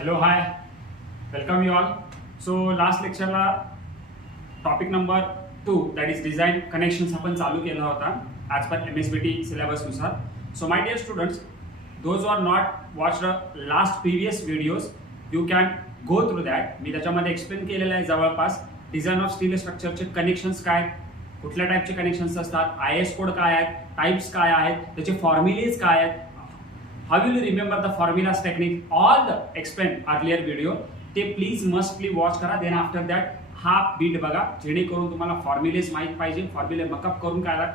Hello, hi, welcome you all. So last lecture ला topic number 2 that is design connections आपण चालू केला होता as per MSBT syllabus नुसार. So my dear students, those who are not watched the last previous videos, you can go through that. मी त्याच्यामध्ये explain केलेलं आहे जवळपास डिझाइन ऑफ स्टील स्ट्रक्चरचे कनेक्शन्स काय, कुठल्या टाईपचे कनेक्शन्स असतात, IS कोड काय आहेत, टाइप्स काय आहेत, त्याचे फॉर्म्युलेज काय आहेत, how will you remember the formulas technique, all the explained earlier video. ते प्लीज मस्टली वॉच करा. देन आफ्टर दॅट हा बीट बघा, जेणेकरून तुम्हाला फॉर्म्युलेज माहीत पाहिजे. फॉर्म्युले मकअप करून काय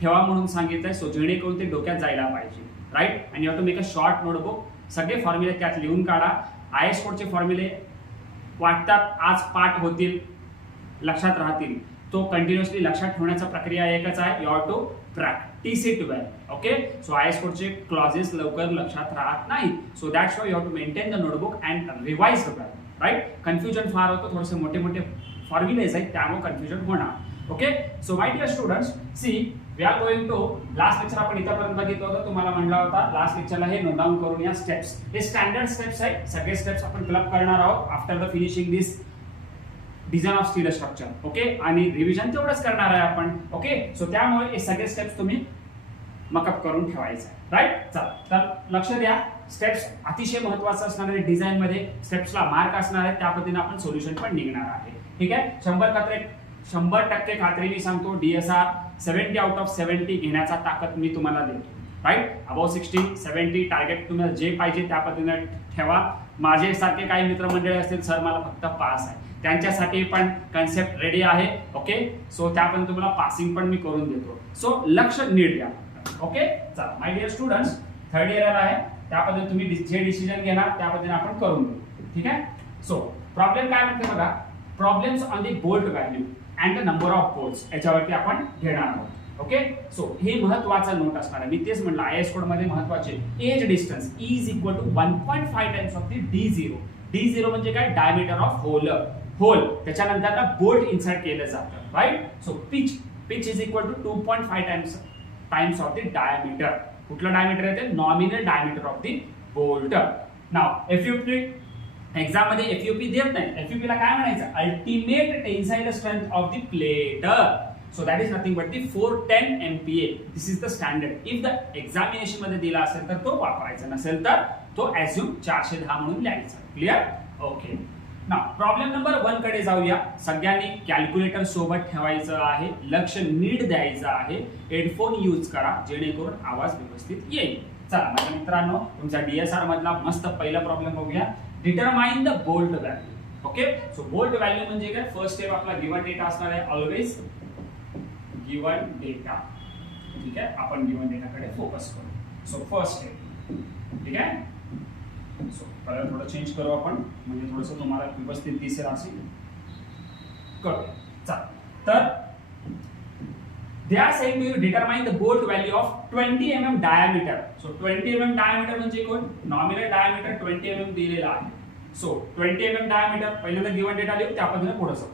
ठेवा म्हणून सांगितलंय. सो जेणेकरून ते डोक्यात जायला पाहिजे, right. And you have to make a short notebook. सगळे फॉर्म्युले त्यात लिहून काढा. IS कोडचे फॉर्म्युले वाटतात आज पाठ होतील, लक्षात राहतील. तो कंटिन्युअसली लक्षात ठेवण्याचा प्रक्रिया एकच आहे. You have to practise it well. Okay, so IS कोडचे क्लॉजेस लवकर लक्षात राहत नाही. So that's why you have to maintain the notebook and revise the well, right. Confusion फार होतं, थोडेसे मोठे मोठे फॉर्म्युलेज आहेत त्यामुळे कन्फ्युजन होणार. Okay, so my dear students, see we are going to last lecture आपण इथपर्यंत बघितलं होतं. तुम्हाला म्हणला होता लास्ट लेक्चरला हे नोट डाऊन करून या स्टेप्स. हे स्टँडर्ड स्टेप्स आहेत. सगळे स्टेप्स आपण फिलअप करणार आहोत after the finishing this design of steel structure. Okay, आणि रिव्हिजन तेवढंच करणार आहे आपण. ओके, सो त्यामुळे हे सगळे स्टेप्स तुम्ही मकअप करून ठेवायचं आहे, राईट. चला तर लक्ष द्या. स्टेप्स अतिशय महत्त्वाचं असणार आहे. डिझाइन मध्ये स्टेप्सला मार्क असणार आहे, त्या पद्धतीने आपण सोल्युशन पण निघणार आहे. ठीक आहे, 100% खात्री मी सांगतो. DSR 70 आउट ऑफ 70 घेण्याचा ताकद मी तुम्हाला देतो, राईट. अबाव 60 70 टार्गेट तुम्हाला जे पाहिजे त्या पद्धतीने ठेवा. माझे सारखे काही मित्रमंडळी असतील, सर मला फक्त पास आहे, त्यांच्यासाठी पण कन्सेप्ट रेडी आहे. ओके, सो त्या पण तुम्हाला पासिंग पण मी करून देतो. सो लक्ष नीट द्या. ओके, चला my dear students, third year आहे, त्या पद्धतीने तुम्ही जे डिसिजन घेणार त्या पद्धतीने आपण करून घेऊ. ठीक आहे. सो प्रॉब्लेम काय म्हणते बघा, problems on the bolt value and the number of bolts याच्यावरती आपण घेणार आहोत. ओके, सो हे महत्त्वाचा नोट असणार आहे. मी तेच म्हणलं IS कोड मध्ये महत्त्वाचे edge distance is equal to 1.5 times of the D0. D0 म्हणजे काय, डायमीटर ऑफ होल त्याच्यानंतर ना बोल्ट इन्सर्ट केलं जातं, right. So pitch is equal to 2.5 times of the diameter. कुठलं डायमीटर येते, nominal diameter of the bolt. नाव FUP exam मध्ये FUP देत नाही. FUP ला काय म्हणायचं, ultimate tensile strength of the plate. So that is nothing but the 410 MPa. This is the standard. If the examination मध्ये दिला असेल तर तो वापरायचा, नसेल तर तो ॲज्युम 410 म्हणून लिहायचा. क्लिअर. ओके, नाव प्रॉब्लेम नंबर 1 कडे जाऊया. सगळ्यांनी कॅल्क्युलेटर सोबत ठेवायचं आहे, लक्ष नीट द्यायचं आहे, हेडफोन यूज करा जेणेकरून आवाज व्यवस्थित येईल. चला माझ्या मित्रांनो, तुमचा DSR मधला मस्त पहिला प्रॉब्लेम बघूया. Determine the bolt value. Okay, so bolt value म्हणजे काय, फर्स्ट स्टेप आपला गिवन डेटा असणार आहे. Always given data. ठीक आहे, आपण गिवन डेटाकडे फोकस करू. सो फर्स्ट स्टेप, ठीक आहे. सो कलर थोडं चेंज करू आपण, म्हणजे थोडंसं तुम्हाला व्यवस्थित दिसेल असे करूया. चला तर they are saying to you determine the bolt value of 20 mm diameter. so 20 mm diameter म्हणजे कोण, नॉमिनल डायमीटर 20 mm दिलेला आहे. सो 20 mm diameter पहिल्यांदा गिवन डेटा लिहू, त्या पद्धतीने पुढे जाऊ.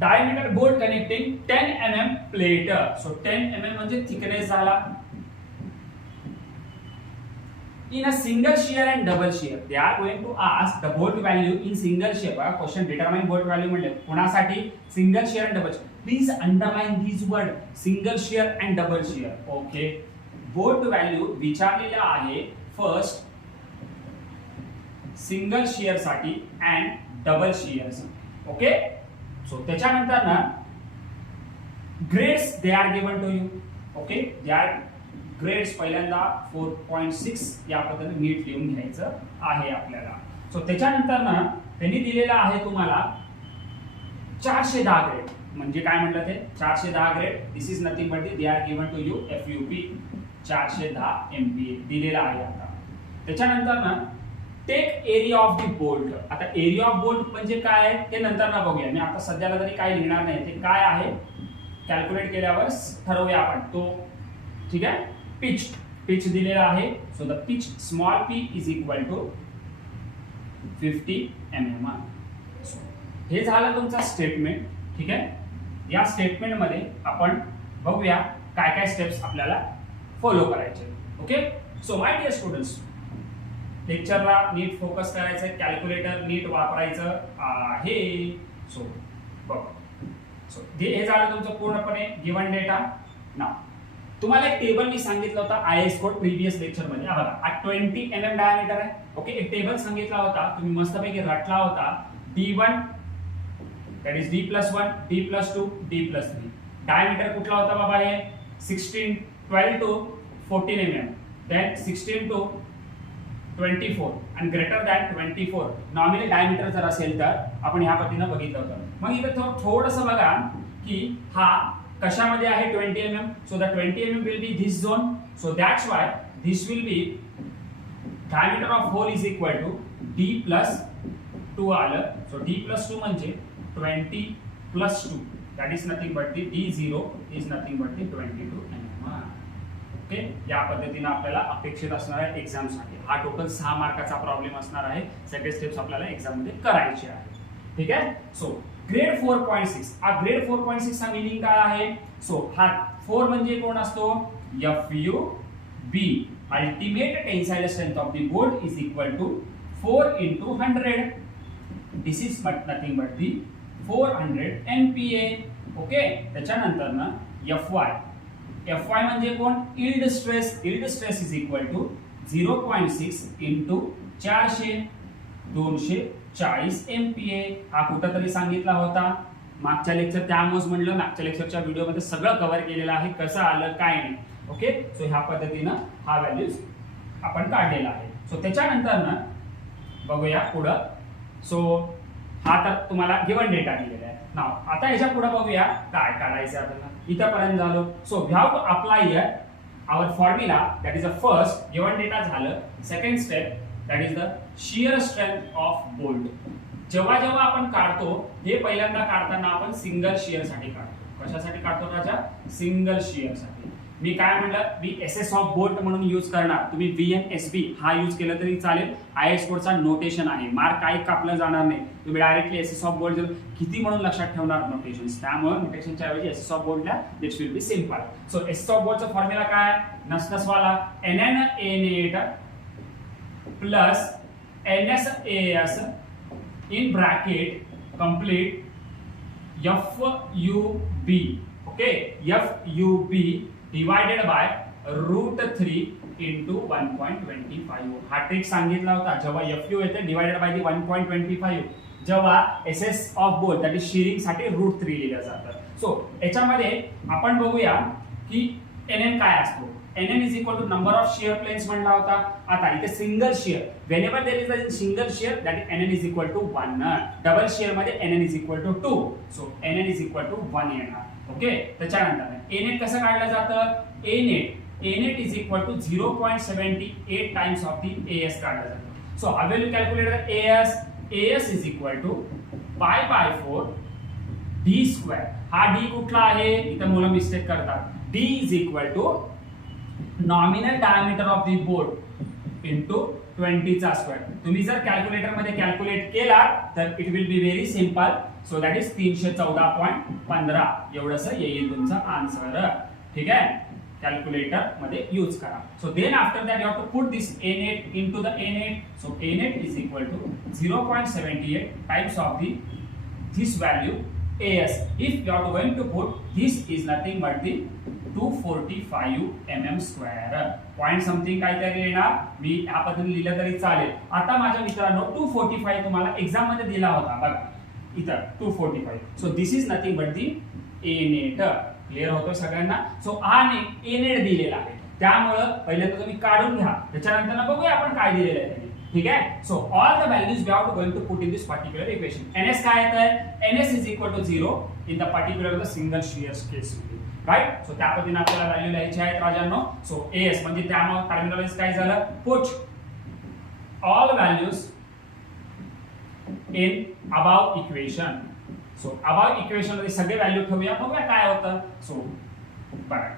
Diameter bolt connecting 10 mm plate. So 10 mm म्हणजे थिकनेस झाला. In a single shear and double shear, they are going to ask the bolt value in single shear. बघा question determine bolt value म्हणले कोणासाठी, single shear and double shear. Please underline these word, single shear and double shear. Okay, bolt value विचारलेला आहे first single shear साठी and double shear साठी. Okay, so त्याच्यानंतर ना grades they are given to you. Okay, they are grades पहिल्यांदा 4.6 या पद्धतीने नीट लिहून घ्यायचं आहे आपल्याला. सो त्याच्यानंतर ना त्यांनी दिलेला आहे तुम्हाला 410 ग्रेड. म्हणजे काय म्हटलं ते, 410 grade. This is nothing but they are given to you FUP 410 MPa दिलेला आहे. आता त्याच्यानंतर ना take area of the bolt. आता एरिया ऑफ बोल्ट म्हणजे काय आहे ते नंतर ना बघूया. मी आता सध्याला तरी काय लिहिणार नाही, ते काय आहे कॅल्क्युलेट केल्यावर ठरवूया आपण तो. ठीक आहे. पिच दिलेला आहे. So the pitch small p is equal to 50 mm. हे झालं तुमचा स्टेटमेंट. ठीक आहे. या स्टेटमेंट मध्ये आपण बघूया काय काय स्टेप्स आपल्याला फॉलो करायचे. Okay, so my dear students, लेक्चरला नीट फोकस करायचं, कॅल्क्युलेटर नीट वापरायचं आहे. सो बघ, सो हे झालं तुमचं पूर्णपणे गिवन डेटा. ना तुम्हाला एक टेबल मी सांगितलं होतं IS कोड प्रिव्हियस लेक्चर मध्ये. बघा 20 mm डायमीटर आहे. ओके, एक टेबल सांगितला होता, तुम्ही मस्तपैकी रटला होता. D1 that is D+1, D+2, D+3. Diameter कुठला होता बाबा? हे 12 to 14 mm, then 16 to 24 and greater than 24 nominal diameter जर असेल तर आपण ह्या पद्धतीने बघितलं होतं. मग इथं थोडंसं बघा की हा कशामध्ये आहे 20 mm. So the 20 mm will be this zone, so that's why this will be diameter of hole is equal to D+2 आलं. so D+2 म्हणजे 20 plus 2, that is nothing but the D0 is nothing but the 22 mm. Okay, या पद्धतीने आपल्याला अपेक्षित असणार आहे exam साठी. हा टोटल 6 मार्काचा प्रॉब्लेम असणार आहे. सगळे स्टेप्स आपल्याला एक्झाम मध्ये करायचे आहे. ठीक आहे. सो ग्रेड 4.6, हा ग्रेड 4.6 चा मीनिंग काय आहे? सो हा 4 म्हणजे कोण असतो? FUB, ultimate tensile strength of the bolt is equal to 4 into 100. This is nothing but the 400 MPa. Okay, त्याच्यानंतर ना FY म्हणजे कोण? Yield stress. Yield stress is equal to 0.6 into 400, 240 MPa. हा कुठंतरी सांगितला होता मागच्या लेक्चर, त्यामुळेच म्हणलं मागच्या लेक्चरच्या व्हिडिओमध्ये सगळं कव्हर केलेलं आहे, कसं आलं काय नाही. ओके, सो ह्या पद्धतीनं हा व्हॅल्यूज आपण काढलेला आहे. सो त्याच्यानंतर ना बघूया पुढं. सो हा तर तुम्हाला गिवन डेटा दिलेला आहे. नाव आता याच्या पुढे बघूया काय काढायचं आपल्याला. इथपर्यंत झालो. So we have to apply our formula, that is the first given data झालं. Second step that is the shear strength of bolt. जेव्हा जेव्हा आपण काढतो, हे पहिल्यांदा काढताना आपण सिंगल शियर साठी काढतो. कशासाठी काढतो राजा? सिंगल शियर साठी. मी काय म्हटलं, मी SS ऑफ बोल्ट म्हणून यूज करणार. तुम्ही VNSB हा यूज केलं तरी चालेल. IS कोडचा नोटेशन आहे, मार्क काही कापलं जाणार नाही. तुम्ही डायरेक्टली SS ऑफ बोल्ट किती म्हणून लक्षात ठेवणार नोटेशन्स. त्यामुळे नोटेशनच्या ऐवजी SS ऑफ बोल्टला this will be simple. So SS of बोल्टचा फॉर्म्युला काय? नसनसवाला NNA8 plus NSAS in bracket complete FUB. Okay, FUB divided by √3 into 1.25. हा ट्रिक सांगितला होता. जेव्हा FU येते डिवाइडेड बाय 1.25, जेव्हा SS of bolt that is shearing साठी √3 लिहिलं जातं. सो याच्यामध्ये आपण बघूया की NN काय असतो. NN is equal to number of shear planes म्हणला होता. आता इथे single shear, whenever there is a single shear that is NN is equal to 1. Double shear मध्ये NN is equal to 2. So NN is equal to 1 येणार. Okay, त्याच्यानंतर A-net कसं काढलं जातं? A-net is equal to 0.78 times of the AS काढलं जातं. So how will you calculate the AS? AS is equal to pi by 4 D square. हा D कुठला आहे? इथं मुलं मिस्टेक करतात. D is equal to nominal diameter of the bolt into 20 चा square. तुम्ही जर कॅल्क्युलेटर मध्ये कॅल्क्युलेट केला तर it will be very simple. So that is 314.15 एवढंसं येईल तुमचा आन्सर. ठीक आहे, कॅल्क्युलेटर मध्ये यूज करा. So then after that you have to put this A-net into the A-net. सो A-net is equal to 0.78 times of this value AS. If you are going to put, this is nothing but the 245 mm square. Point something काहीतरी येणार, मी या पद्धतीने लिहिलं तरी चालेल. आता माझ्या मित्रांनो 245 तुम्हाला एक्झाम मध्ये दिला होता बघा इथं 245. So this is nothing but the A-net. Clear होतो सगळ्यांना? सो A-net दिलेला आहे, त्यामुळे पहिल्यांदा तुम्ही काढून घ्या, त्याच्यानंतर बघूया आपण काय दिलेलं आहे त्यांनी. ठीक आहे. So all the values we have to going to put in this particular equation. NS काय येतं? NS is equal to 0 in the particular the single shear case. Right. So त्या पद्धतीने आपल्याला व्हॅल्यू लिहायची आहेत राजांनो. सो AS म्हणजे त्यामुळे terminology काय झालं? Put all values in above equation. So above equation मध्ये सगळे व्हॅल्यू ठेवूया, बघूया काय होतं. सो बघा,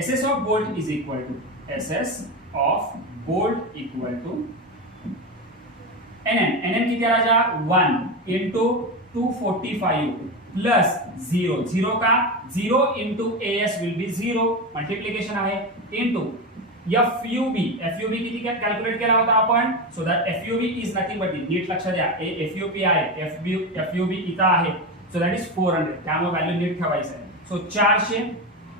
SS of bolt is equal to SS of bolt equal to NN किती आहे राजा? 1 into 245 प्लस 0 का 0 into AS will be 0 multiplication आहे into FUB किती कॅल्क्युलेट केला होता आपण? So that FUB is nothing but नीट लक्ष द्या, FUB आहे, FUB इथं आहे, सो दॅट इज 400, त्यामुळे व्हॅल्यू नीट ठेवायचं आहे. So 400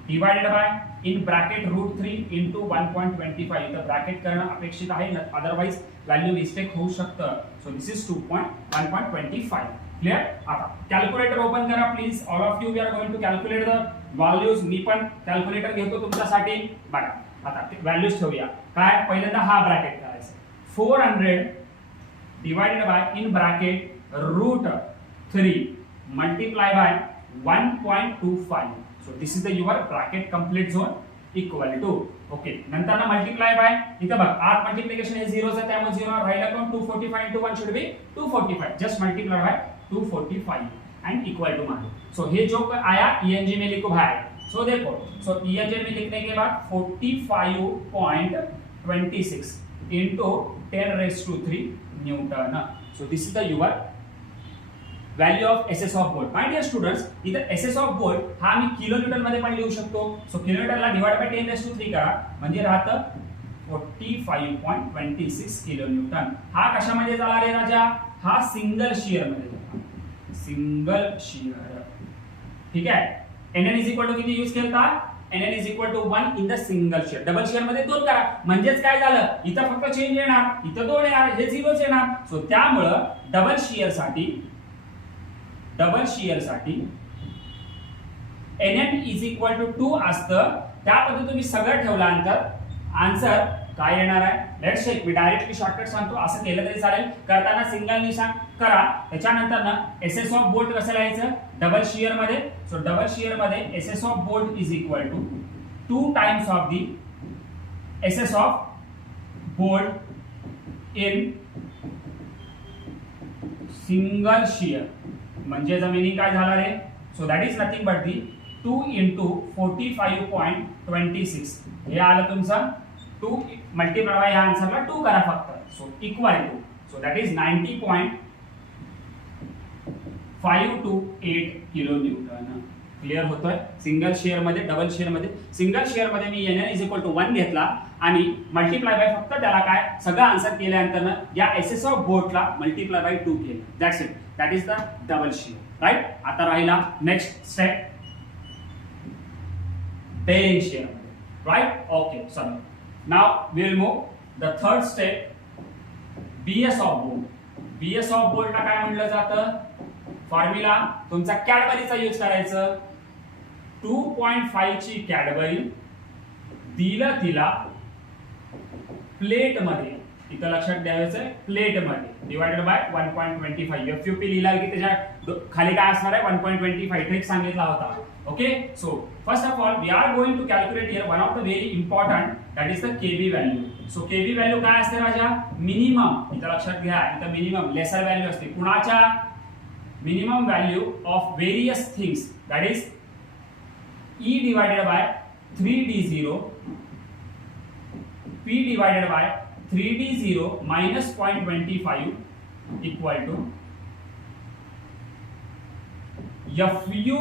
divided by in bracket √3 into 1.25, इथं ब्रॅकेट करणं अपेक्षित आहे, अदरवाइज व्हॅल्यू मिस्टेक होऊ शकतं. So this is 1.25. क्लियर? आता कॅल्क्युलेटर ओपन करा please, all of you we are going to calculate the values. मी पण कॅल्क्युलेटर घेतो तुमच्यासाठी. बघा आता व्हॅल्यूज ठेवूया. काय? पहिल्यांदा हा ब्रॅकेट करायचा, 400 divided by in bracket √3 multiply by 1.25. So this is the your bracket complete zone equal to. Okay, नंतर ना मल्टीप्लाय बाय, इथं बघ आर मल्टिप्लिकेशन हे 0 चं, त्यामुळे 0 राहिला कोण? 245 into 1 should be 245. Just multiply by 245 and equal to मान. सो ये जो आया ENG में लिखो भाई. सो देखो, सो ENG में लिखने के बाद 45.26 into 10⁻³ newton. So this is the your value of SS of bolt. My dear students, इथं SS ऑफ बोल्ट हा मी किलो न्यूटन मध्ये पण लिहू शकतो. सो किलो न्यूटनला डिवाइड बाय 10⁻³ करा म्हणजे राहतं 45.26 किलो न्यूटन. हा कशामध्ये झाला रे राजा? हा सिंगल शियर मध्ये झाला, सिंगल शियर. ठीक आहे. NN इज इक्वल टू किती यूज केलता? NN is equal to 1 in the single shear. Double shear मध्ये 2 करा, म्हणजेच काय झालं? इथं फक्त चेंज येणार, इथं 2 येणार, हे 0च येणार. सो त्यामुळे डबल शियर साठी NN इज इक्वल टू 2 असतं. त्या पद्धतीने तुम्ही सगळं ठेवल्यानंतर आन्सर काय येणार आहे? Let's check. मी डायरेक्टली शॉर्टकट सांगतो, असं केलं तरी चालेल. करताना सिंगल निशाण करा. त्याच्यानंतर ना SS ऑफ बोल्ट कसं लिहायचं? डबल शियर मध्ये. सो डबल शियर मध्ये SS of bolt is equal to 2 times of the SS of bolt in single shear. म्हणजे जमिनी काय झाला रे? So that is nothing but the 2 into 45.26. हे आलं तुमचं 2 मल्टीप्लाय बाय या आन्सरला 2 करा फक्त. So equal to, so that is 90.528 kilo newton. Clear होतोय? सिंगल शेअर मध्ये, डबल शेअर मध्ये. सिंगल शेअर मध्ये मी NN इज इक्वल टू 1 घेतला आणि मल्टीप्लाय बाय फक्त त्याला काय सगळं आन्सर केल्यानंतर या SS ऑफ बोल्टला मल्टीप्लाय बाय 2 केलं. That's it. That is the double shear. Right? आता राहिला नेक्स्ट स्टेप बेरिंग शेअर मध्ये. राइट? ओके, चलो now we will move the third step, BS of bolt. BS of बोल्टला काय म्हटलं जातं? फॉर्म्युला तुमचा कॅडबरीचा यूज करायचं. 2.5 ची कॅडबरी दिलं तिला प्लेट मध्ये, इथं लक्षात द्यायचं प्लेट मध्ये, डिवाइडेड बाय 1.25. FUP लिहिला की त्याच्या खाली काय असणार आहे? 1.25 ट्रिक सांगितला होता. Okay, so first of all we are going to calculate here one of the very important, that is the KB value. So KB value काय असते राजा? मिनिमम. इथं लक्षात घ्या, इथं मिनिमम लेसर व्हॅल्यू असते. कुणाच्या? Minimum value of various things, that is E divided by 3D0 P divided by 3D0 minus 0.25 equal to FU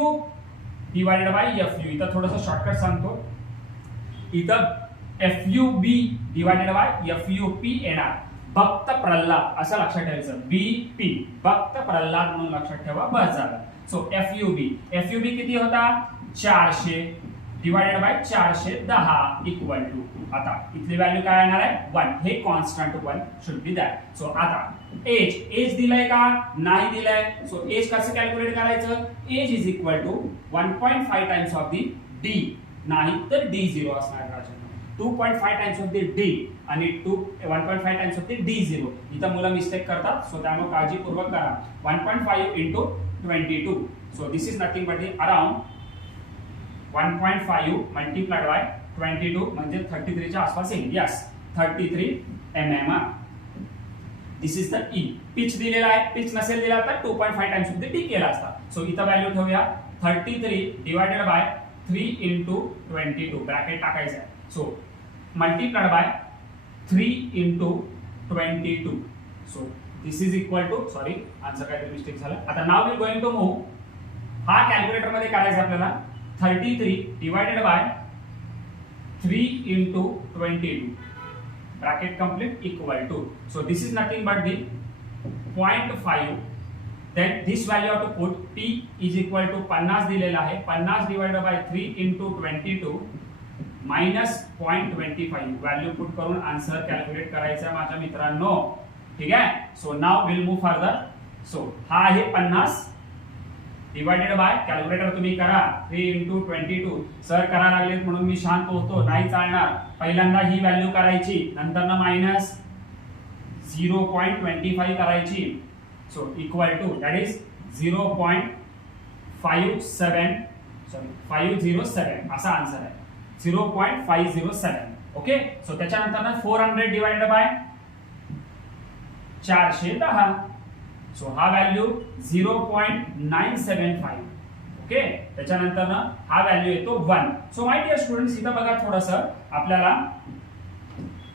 divided by FU. इथं थोडंसं शॉर्टकट सांगतो. इथं FUB divided by FUP येणार. भक्त प्रल्हाद असं लक्षात ठेवायचं. BP भक्त प्रल्हाद म्हणून लक्षात ठेवा, बस झालं. सो FUB किती होता? 400 डिवाइडेड बाय 410 इक्वल टू, आता इथली व्हॅल्यू काय येणार आहे? 1. हे constant 1 should be that. So आता एज दिलाय का? नाही दिलाय. सो एज कसं कॅल्क्युलेट करायचं? Edge is equal to 1.5 times of the D, नाही तर D0 असणार राजा. 2.5 टाइम्स ऑफ दी डी आणि 1.5 टाइम्स ऑफ दी D0. इथं मुलं मिस्टेक करतात, सो त्यामुळे काळजीपूर्वक करा. 1.5 into 22. So this is nothing but the around 1.5 multiplied by 22 म्हणजे 33 च्या आसपास येईल. Yes, 33 mm. This is the E. Pitch दिलेला आहे. पिच नसेल दिला तर 2.5 टाइम्स ऑफ द डी केला असता. सो इथं व्हॅल्यू ठेवूया 33 डिवाइडेड बाय 3 into 22 ब्रॅकेट टाकायचं आहे. So multiplied by 3 into 22. So this is equal to, sorry answer काहीतरी मिस्टेक झालं. आता now we going to move. हा कॅल्क्युलेटर मध्ये करायचं आपल्याला. 33 divided by 3 into 22 bracket complete equal to, so this is nothing but the 0.5, then this value have to put t is equal to 50 दिलेला आहे, 50 divided by 3 into 22 minus 0.25 value put करून answer calculate करायचा माझ्या मित्रांनो, ठीक आहे. So now will move further. So हा आहे 50 डिवाइडेड बाय, कॅल्क्युलेटर तुम्ही करा, 3 into 22. सर करा लागलेत म्हणून मी शांत होतो, नाही चालणार. पहिल्यांदा ही व्हॅल्यू करायची, नंतर ना मायनस 0.25 करायची. So equal to that is 507 असा आन्सर आहे, 0.507. ओके. सो त्याच्यानंतर ना 400 डिवाइडेड बाय 410. सो हा व्हॅल्यू 0.975. ओके. त्याच्यानंतर ना हा व्हॅल्यू येतो 1. सो माय डिअर स्टुडंट्स, इथं बघा थोडंसं आपल्याला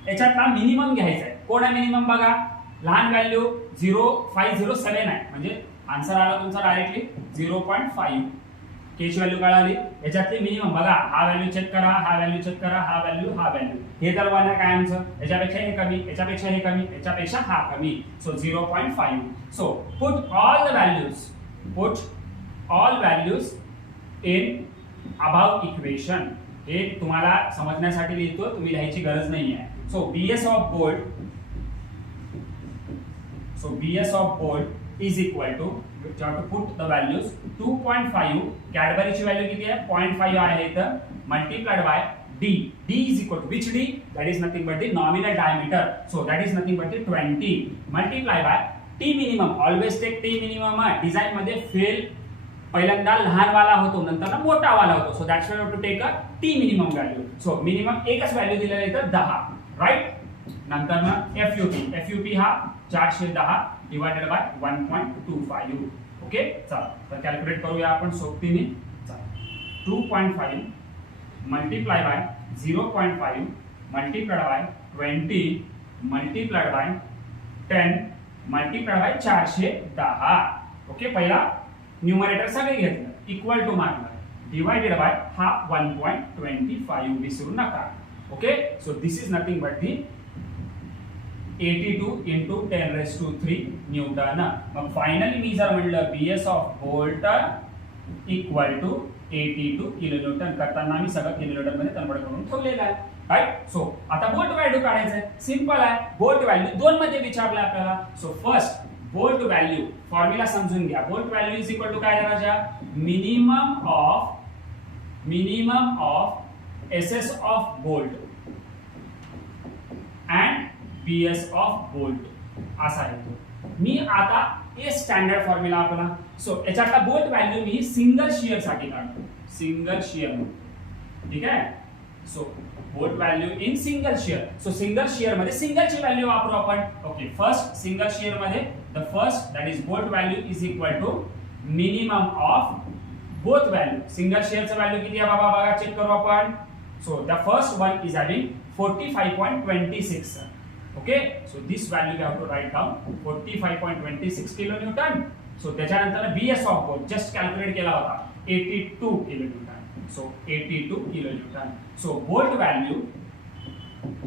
याच्यातला मिनिमम घ्यायचा आहे. कोणा मिनिमम बघा, लहान व्हॅल्यू 0507 आहे, म्हणजे आन्सर आला तुमचा डायरेक्टली 0.5. केची व्हॅल्यू कळाली. याच्यातली मिनिमम बघा, हा व्हॅल्यू चेक करा, हा व्हॅल्यू चेक करा, हा व्हॅल्यू, हा व्हॅल्यू. हे तर वन आहे काय आमचं, याच्यापेक्षा हे कमी, याच्यापेक्षा हे कमी, याच्यापेक्षा हा कमी. So 0.5. So put all values in above equation. हे तुम्हाला समजण्यासाठी लिहितो, तुम्ही लिहायची गरज नाही आहे. So BS of gold is equal to, you have to put the values 2.5. कॅडबरीची value किती आहे, 0.5 आहे इथं, multiplied by D. D is equal to which D? That is nothing but the nominal diameter. So that is nothing but the 20 multiply by T minimum. Always take T minimum. Design मध्ये fail पहिल्यांदा लहान वाला होतो, नंतर ना मोठा वाला होतो. So that's why you have to take a T minimum value. सो मिनिमम एकच व्हॅल्यू दिलेलं आहे इथं 10, राइट. नंतर ना FUP हा 410 डिवाइडेड बाय 1.25. ओके. चला तर कॅल्क्युलेट करूया आपण सोबतीने. चला 2.5 multiply by 0.5 multiplied by 20 multiplied by 10 multiplied by 410. Okay. पहिला न्यूमरेटर सगळे घेतलं, इक्वल टू मारणार, डिवाइडेड बाय हा 1.25 विसरू नका. Okay. So this is nothing but the 82 into 10⁻³ newton. मग फायनली मी जर म्हणलं BS of bolt equal to 82 kilonewton, करताना मी सगळं किलोमीटर मध्ये कन्वर्ट करून ठेवलेलं आहे, राइट. सो आता बोल्ट व्हॅल्यू काढायचं आहे, सिंपल आहे. बोल्ट व्हॅल्यू दोन मध्ये विचारलं आपल्याला. So first bolt value formula समजून घ्या. Bolt value is equal to काय करायचा, minimum of SS of bolt and BS of bolt असा येतो. मी आता हे स्टँडर्ड फॉर्म्युला आपला. सो याच्यातला बोल्ट व्हॅल्यू मी सिंगल शियर साठी काढतो, सिंगल शियर, ठीक आहे. So bolt value in single shear. So single shear मध्ये सिंगलची व्हॅल्यू वापरू आपण. ओके. फर्स्ट सिंगल शियर मध्ये the first that is bolt value is equal to minimum of both value. Single शियरचं व्हॅल्यू किती आहे बाबा, बघा चेक करू आपण. So the first one is having 45.26. Okay, so this value we have to write down 45.26 kilonewton. So त्याच्यानंतर BS of bolt just calculate केला होता 82 kilonewton. So 82 kilonewton. So bolt value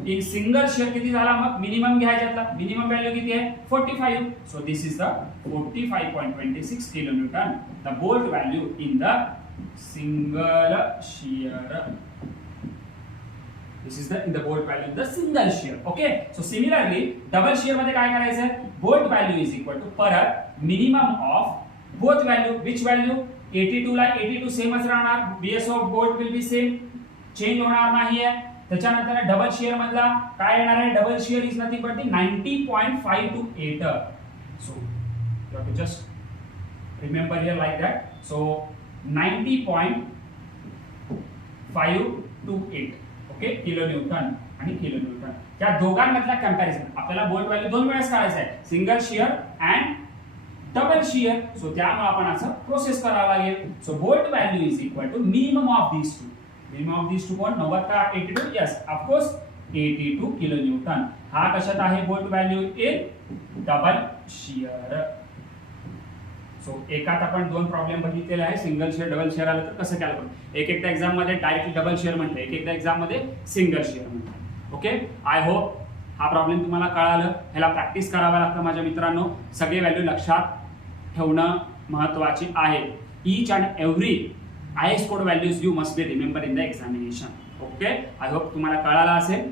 in single share किती झाला, मग minimum घ्यायचा. Minimum value किती आहे 45. So this is the 45.26 kilonewton, the bolt value in the single shear. This is in the bolt value the single shear. Okay. So similarly double shear मध्ये काय करायचं आहे, bolt value is equal to परत minimum of both value. which value, 82 ला 82 सेमच राहणार, BS of bolt will be same, change होणार नाही आहे. त्याच्यानंतर डबल शेअर मधला काय येणार आहे, double shear is nothing but the 90.528. So you have to just remember here like that. So 90.528. Okay. Kilonewton आणि किलोन्यूटन, या दोघांमधला कंपॅरिझन आपल्याला बोल्ट व्हॅल्यू दोन वेळेस काढायचं आहे, single shear and double shear. So त्यामुळे आपण असं प्रोसेस करावं लागेल. So bolt value is equal to minimum of these two. Minimum of these two कोण, 90 का 82? Yes of course 82 kilonewton. हा कशात आहे bolt value in double shear. So so एकात आपण 2 प्रॉब्लेम बघितलेले आहे. सिंगल शेअर डबल शेअर आलं तर कसं कॅल्क्युलेट, एकदा एक्झाम मध्ये डायरेक्ट डबल शेअर म्हणते, एकदा एक्झाम मध्ये सिंगल शेअर म्हणते. ओके, आय होप हा प्रॉब्लेम तुम्हाला कळालं. ह्याला प्रॅक्टिस करावं लागतं माझ्या मित्रांनो. सगळे व्हॅल्यू लक्षात ठेवणं महत्त्वाची आहे. Each and every IAS code values you must be remember in the examination. Okay, I hope तुम्हाला कळालं असेल.